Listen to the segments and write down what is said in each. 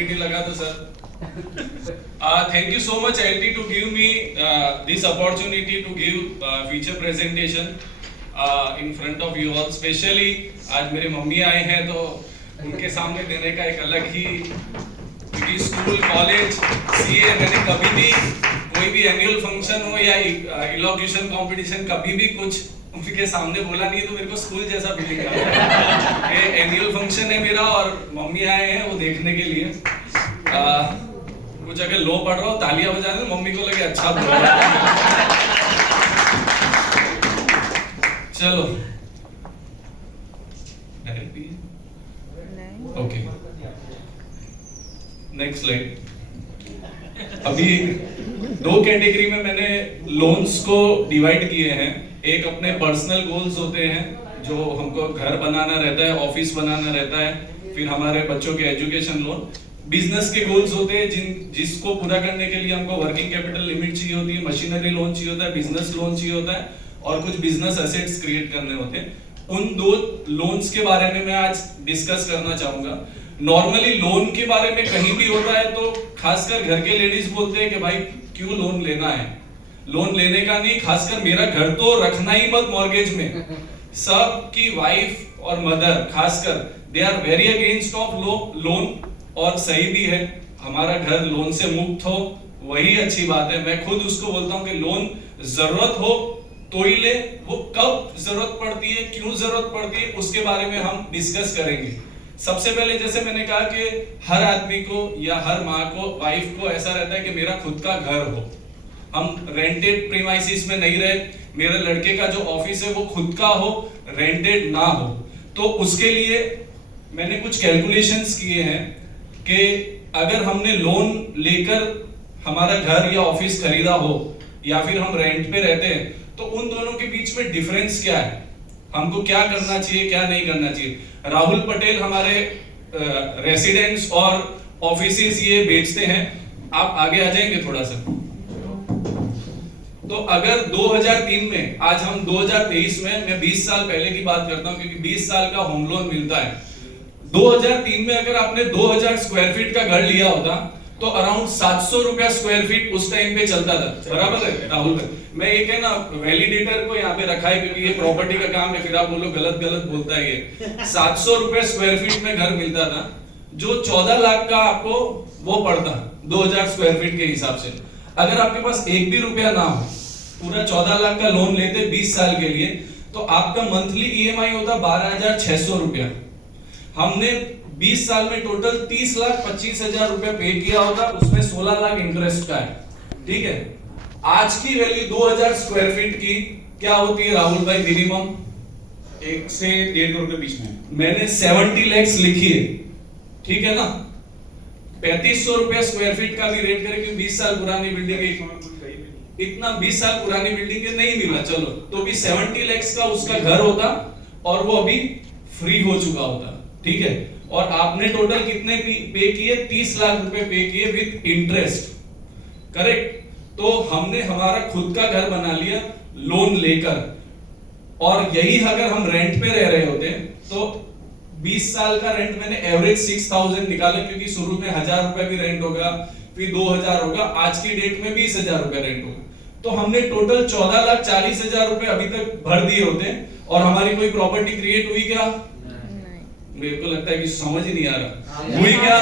PPT लगा दो sir. Thank you so much LT to give me this opportunity to give feature presentation in front of you all. Especially आज मेरे mummy आए हैं तो उनके सामने देने का एक अलग ही, क्योंकि स्कूल कॉलेज सीए मैंने कभी भी कोई भी एनुअल फंक्शन हो या इलॉक्यूशन कंपटीशन कभी भी कुछ उनके सामने बोला नहीं, तो मेरे को स्कूल जैसा फीलिंग आता है। ये एनुअल फंक्शन है मेरा और मम्मी आए हैं वो देखने के लिए। कुछ अगर लो पढ़ रहा हो तालियां बजा दो, मम्मी को लगे अच्छा बोल रहा है। चलो ओके, नेक्स्ट स्लाइड। अभी दो कैटेगरी में मैंने लोन्स को डिवाइड किए हैं। एक अपने पर्सनल गोल्स होते हैं जो हमको घर बनाना रहता है, ऑफिस बनाना रहता है, फिर हमारे बच्चों के एजुकेशन लोन। बिजनेस के गोल्स होते हैं जिसको पूरा करने के लिए हमको वर्किंग कैपिटल लिमिट चाहिए होती है, मशीनरी लोन चाहिए होता है, बिजनेस लोन चाहिए होता है और कुछ बिजनेस एसेट्स क्रिएट करने होते हैं। उन दो लोन्स के बारे में मैं आज डिस्कस करना चाहूंगा। नॉर्मली लोन के बारे में कहीं भी होता है तो खासकर घर के लेडीज बोलते हैं कि भाई क्यों लोन लेना है, लोन लेने का नहीं, खासकर मेरा घर तो रखना ही मत मॉर्गेज में। सब की वाइफ और मदर खासकर they are very against of loan, और सही भी है, हमारा घर लोन से मुक्त हो वही अच्छी बात है। मैं खुद उसको बोलता हूं कि लोन जरूरत हो तो ही ले, वो कब जरूरत पड़ती है, क्यों जरूरत पड़ती है, उसके बारे में हम डिस्कस करेंगे। सबसे पहले जैसे मैंने कहा कि हर आदमी को या हर माँ को, वाइफ को ऐसा रहता है कि मेरा खुद का घर हो, हम रेंटेड प्रीमाइसिस में नहीं रहे, मेरे लड़के का जो ऑफिस है वो खुद का हो, रेंटेड ना हो। तो उसके लिए मैंने कुछ कैलकुलेशंस किए हैं कि अगर हमने लोन लेकर हमारा घर या ऑफिस खरीदा हो या फिर हम रेंट पे रहते हैं तो उन दोनों के बीच में डिफरेंस क्या है, हमको क्या करना चाहिए, क्या नहीं करना चाहिए। राहुल पटेल हमारे रेसिडेंट्स और ऑफिसेस ये बेचते हैं, आप आगे आ जाएंगे थोड़ा सा। तो अगर 2003 में, आज हम 2023 में, मैं 20 साल पहले की बात करता हूं क्योंकि 20 साल का होम लोन मिलता है। 2003 में अगर आपने 2000 स्क्वायर फीट का घर लिया होता तो अराउंड 700 रुपया स्क्वायर फीट उस टाइम पे चलता था, बराबर है राहुल भाई। मैं एक है ना वैलिडेटर को यहाँ पे रखा है क्योंकि ये प्रॉपर्टी का काम है, फिर आप बोलो गलत गलत बोलता है ये। 700 रुपए स्क्वायर फीट में घर मिलता था जो 14 लाख का आपको वो पड़ता 2000 स्क्वायर फीट के हिसाब से। अगर आपके पास एक भी रुपया ना हो, पूरा 14 लाख का लोन लेते 20 साल के लिए, तो आपका मंथली ईएमआई होता 12,600 रुपया। हमने 20 साल में टोटल 30,25,000 रुपया पे किया होता, उसमें 16 लाख इंटरेस्ट का है, ठीक है। आज की वैल्यू 2000 स्क्वायर फीट की क्या होती है राहुल भाई मिनिमम? 1 से 1.5 करोड़ के बीच में। मैंने 70 लाख लिखी है, ठीक है ना। 3500 रुपया स्क्वायर फीट का भी रेट करें क्योंकि 20 साल पुरानी बिल्डिंग है, इतना 20 साल पुरानी बिल्डिंग के नहीं मिला, चलो तो भी 70 लाख का उसका घर होता और वो अभी फ्री हो चुका होता, ठीक है। और आपने टोटल कितने पे किए? 30 लाख रुपए पे किए विद इंटरेस्ट, करेक्ट। तो हमने हमारा खुद का घर बना लिया लोन लेकर, और यही अगर हम रेंट पे रह रहे होते तो 20 साल का रेंट मैंने एवरेज 6000 निकाला क्योंकि शुरू में 1000 रुपए भी रेंट होगा, फिर 2000 होगा, आज की डेट में 20,000 रुपए रेंट होगा। तो हमने टोटल 14,40,000 रुपए अभी तक भर दिए होते और हमारी कोई प्रॉपर्टी क्रिएट हुई क्या? मेरे को लगता है कि समझ ही नहीं आ रहा, हुई क्या?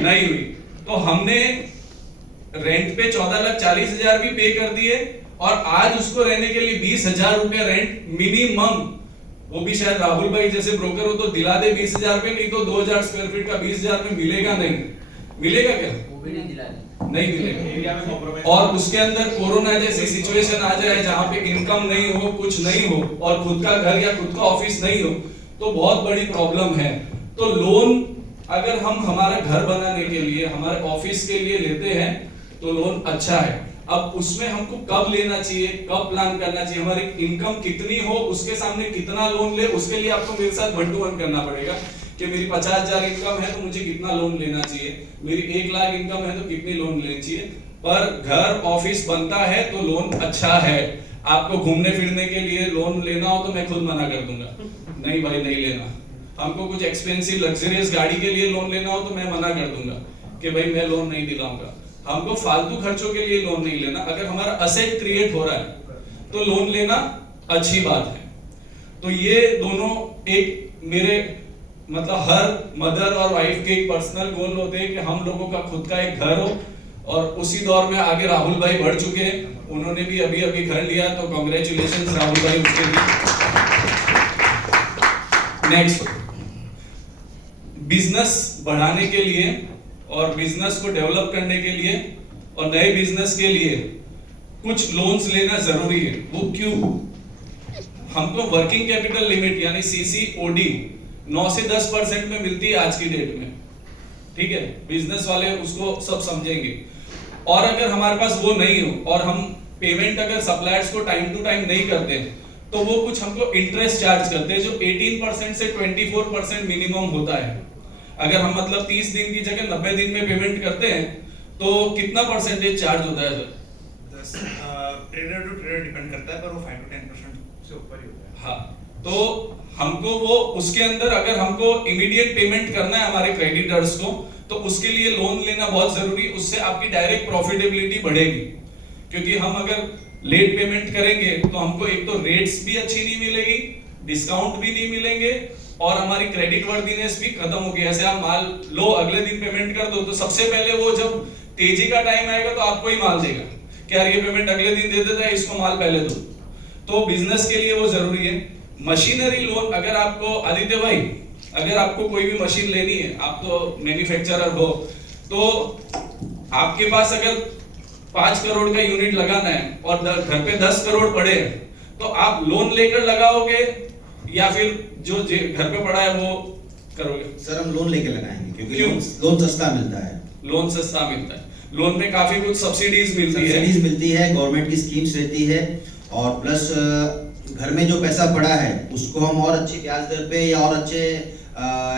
नहीं हुई। तो हमने रेंट पे 14,40,000 भी पे कर दिए और आज उसको रहने के लिए 20,000 रुपए रेंट मिनिमम, वो भी शायद राहुल भाई जैसे ब्रोकर हो तो दिला दे 20,000 रुपए, नहीं तो 2000 स्क्वायर फीट का 20,000 में मिलेगा नहीं, मिलेगा क्या? वो भी नहीं दिला नहीं मिलेगा। और उसके अंदर कोरोना जैसी सिचुएशन आ जाए जहां पे इनकम नहीं हो, कुछ नहीं हो और खुद का घर या खुद का ऑफिस नहीं हो तो बहुत बड़ी प्रॉब्लम है। तो लोन अगर हम हमारा घर बनाने के लिए, हमारे ऑफिस के लिए लेते हैं तो लोन अच्छा है। अब उसमें हमको कब लेना चाहिए, कब प्लान करना चाहिए, हमारी इनकम कितनी हो, उसके सामने कितना लोन ले, उसके लिए आपको मेरे साथ 1 to 1 करना पड़ेगा कि मेरी 50,000 इनकम है तो मुझे कितना लोन लेना चाहिए, मेरी 1 लाख इनकम है तो कितनी लोन लेनी चाहिए। पर घर ऑफिस बनता है तो लोन अच्छा है। आपको घूमने फिरने के लिए लोन लेना हो तो मैं खुद मना कर दूंगा, नहीं भाई नहीं लेना। हमको कुछ एक्सपेंसिव लग्जरियस गाड़ी के लिए लोन लेना हो तो मैं मना कर दूंगा कि भाई मैं लोन नहीं दिलाऊंगा। हमको फालतू खर्चों के लिए लोन नहीं लेना। अगर हमारा असेट क्रिएट हो रहा है तो लोन लेना अच्छी बात है। तो ये दोनों एक मेरे मतलब हर मदर और वाइफ के एक पर्सनल गोल होते हैं कि हम लोगों का खुद का एक घर हो, और उसी दौर में आगे राहुल भाई बढ़ चुके हैं, उन्होंने भी अभी अभी घर लिया, तो कांग्रेचुलेशंस राहुल भाई उसके लिए। नेक्स्ट, बिजनेस बढ़ाने के लिए और बिजनेस को डेवलप करने के लिए और नए बिजनेस के लिए कुछ लोन्स लेना जरूरी है। वो क्यों? हमको वर्किंग कैपिटल लिमिट यानी CCOD 9 से 10% में मिलती है आज की डेट में, ठीक है? बिजनेस वाले उसको सब समझेंगे। और अगर हमारे पास वो नहीं हो और हम पेमेंट अगर सप्लायर्स को टाइम टू टाइम नहीं करते तो वो कुछ हमको इंटरेस्ट चार्ज करते हैं जो 18% से 24% मिनिमम होता है। अगर हम मतलब 30 दिन की जगह 90 दिन में पेमेंट करते हैं तो कितना परसेंटेज चार्ज होता है sir? Trader to trader depend करता है, पर वो 5 to 10% से ऊपर ही होता है। हाँ, तो हमको वो उसके अंदर अगर हमको इमीडिएट पेमेंट करना है हमारे क्रेडिटर्स को तो उसके लिए लोन लेना बहुत जरूरी। उससे आपकी डायरेक्ट प्रॉफिटेबिलिटी बढ़ेगी, क्योंकि हम अगर लेट पेमेंट करेंगे तो हमको एक तो रेट्स भी अच्छी नहीं मिलेगी, डिस्काउंट भी नहीं मिलेंगे और हमारी क्रेडिट वर्दीनेस भी खत्म होगी। ऐसे आप माल लो अगले दिन पेमेंट कर दो तो सबसे पहले वो जब तेजी का टाइम आएगा तो आपको ही माल देगा कि यार ये पेमेंट अगले दिन दे देता है, इसको माल पहले दो। तो बिजनेस के लिए वो जरूरी है। मशीनरी लोन, अगर आपको आदित्य भाई अगर आपको कोई भी मशीन लेनी है, आप तो मैन्युफैक्चरर हो, तो आपके पास अगर 5 करोड़ का यूनिट लगाना है और घर पे 10 करोड़ पड़े हैं तो आप लोन लेकर लगाओगे या फिर जो घर पे पड़ा है वो करोगे? सर हम लोन लेके लगाएंगे क्योंकि क्यों? लोन सस्ता मिलता है। लोन सस्ता मिलता है, लोन में काफी कुछ सब्सिडीज मिलती है, गवर्नमेंट की स्कीम्स रहती है, और प्लस घर में जो पैसा पड़ा है उसको हम और अच्छी ब्याज दर पे या और अच्छे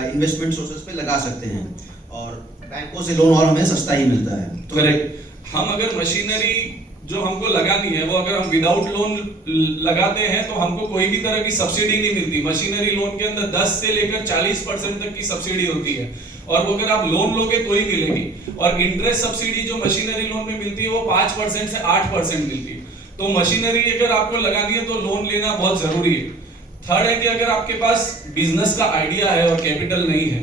इन्वेस्टमेंट सोर्सेस पे लगा सकते हैं, और बैंकों से लोन और हमें सस्ता ही मिलता है। तो करेक्ट। हम अगर मशीनरी जो हमको लगानी है वो अगर हम विदाउट लोन लगाते हैं तो हमको कोई भी तरह की सब्सिडी नहीं मिलती। मशीनरी लोन के अंदर 10 से लेकर 40% तक की सब्सिडी होती है, और वो अगर आप लोन लोगे तो ही मिलेगी। और इंटरेस्ट सब्सिडी जो मशीनरी लोन में मिलती है वो 5% से 8% मिलती है। तो मशीनरी अगर आपको लगानी है तो लोन लेना बहुत जरूरी है। थर्ड है कि अगर आपके पास बिजनेस का आइडिया है और कैपिटल नहीं है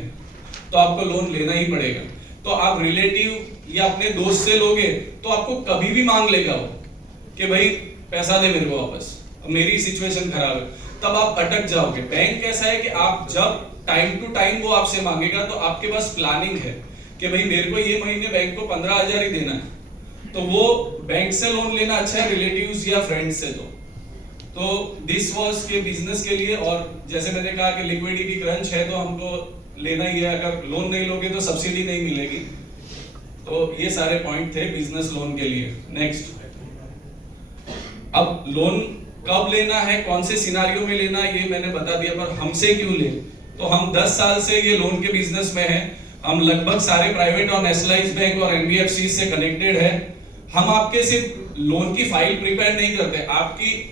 तो आपको लोन लेना ही पड़ेगा। तो आप रिलेटिव या अपने दोस्त से लोगे तो आपको कभी भी मांग लेगा वो कि भाई पैसा दे मेरे को वापस, मेरी सिचुएशन खराब है, तब आप अटक जाओगे। बैंक कैसा है कि आप जब टाइम टू टाइम वो आपसे मांगेगा तो आपके पास प्लानिंग है कि भाई मेरे को ये महीने बैंक को 15,000 ही देना है, तो वो बैंक से लोन लेना अच्छा है रिलेटिव्स या फ्रेंड्स से। तो दिस वाज के बिजनेस के लिए। और जैसे मैंने कहा कि लिक्विडिटी क्रंच है तो हमको लेना ही है, अगर लोन नहीं लोगे तो सब्सिडी नहीं मिलेगी। तो ये सारे पॉइंट थे बिजनेस लोन के लिए। नेक्स्ट, अब लोन कब लेना है, कौन से सिनारियो में लेना है ये मैंने बता दिया, पर हमसे क्यों ले? तो हम 10 साल से ये लोन के बिजनेस में हैं। हम लगभग सारे प्राइवेट और नेशनलाइज्ड बैंक और एनबीएफसी से कनेक्टेड है। हम आपके सिर्फ लोन की फाइल प्रिपेयर नहीं करते, आपकी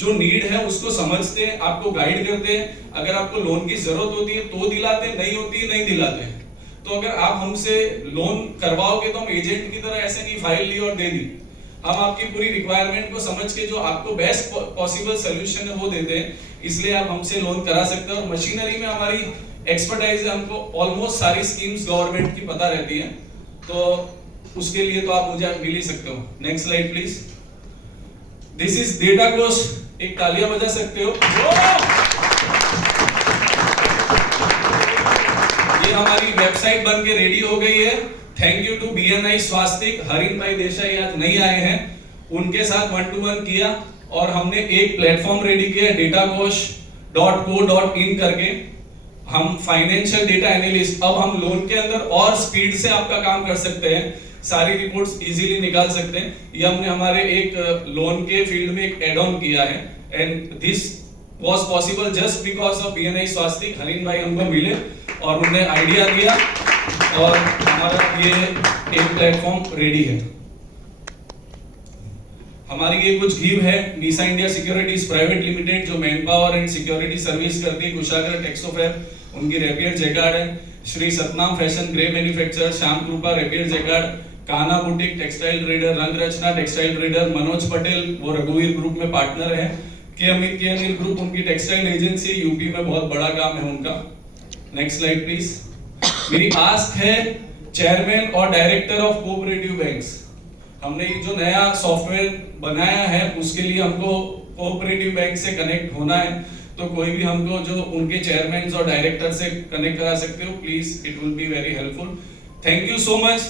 जो नीड है उसको समझते हैं, आपको गाइड करते हैं। अगर आपको लोन की जरूरत होती है तो दिलाते हैं, नहीं होती है नहीं दिलाते हैं। तो अगर आप हमसे लोन करवाओगे तो हम एजेंट की तरह ऐसे नहीं फाइल ली और दे दी। हम आपकी पूरी रिक्वायरमेंट को समझ के जो आपको बेस्ट पॉसिबल सोल्यूशन है वो देते हैं, इसलिए आप हमसे लोन करा सकते हैं। और मशीनरी में हमारी एक्सपर्टाइज है, हमको ऑलमोस्ट सारी स्कीम्स गवर्नमेंट की पता रहती है, तो उसके लिए तो आप मुझे मिल ही सकते हो। Next slide please. This is data कोश, एक तालियां बजा सकते हो। ये हमारी वेबसाइट बन के रेडी हो गई है। थैंक यू टू BNI स्वास्तिक। हरिन भाई देसाई आज नहीं आए हैं, उनके साथ 1-to-1 किया और हमने एक प्लेटफॉर्म रेडी किया datacosh.co.in करके। हम फाइनेंशियल डेटा एनालिस्ट, अब हम लोन के अंदर और स्पीड से आपका काम कर सकते हैं, सारी रिपोर्ट्स इजीली निकाल सकते हैं। ये हमने हमारे एक लोन के फील्ड में एक एड ऑन किया है, and this was possible just because of BNI स्वास्तिक। हरिन भाई हमको मिले और उन्होंने आइडिया दिया और हमारा ये एक प्लेटफॉर्म रेडी है। हमारी ये कुछ गिव है। Nisa India securities private limited जो man power and security service करती है, कुशागर टेक्सोफेयर, उनकी रेपियर जैकार्ड है, Shri Satnam fashion grey manufacture, Shyam Kripa rapier jacquard, Kana boutique textile trader, Rang Rachna textile trader, Manoj Patel वो रघुवीर ग्रुप में पार्टनर है, के अनिल ग्रुप उनकी टेक्सटाइल एजेंसी, यूपी में बहुत बड़ा काम है उनका। Next slide please. मेरी आस्क है चेयरमैन और डायरेक्टर ऑफ कोऑपरेटिव बैंक्स, हमने ये जो नया सॉफ्टवेयर बनाया है उसके लिए हमको कोऑपरेटिव बैंक से कनेक्ट होना है, तो कोई भी हमको जो उनके चेयरमैन और डायरेक्टर से कनेक्ट करा सकते हो please, it will be very helpful. Thank you so much,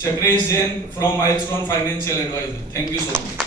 Chakresh Jain from Milestone financial advisor, thank you so much.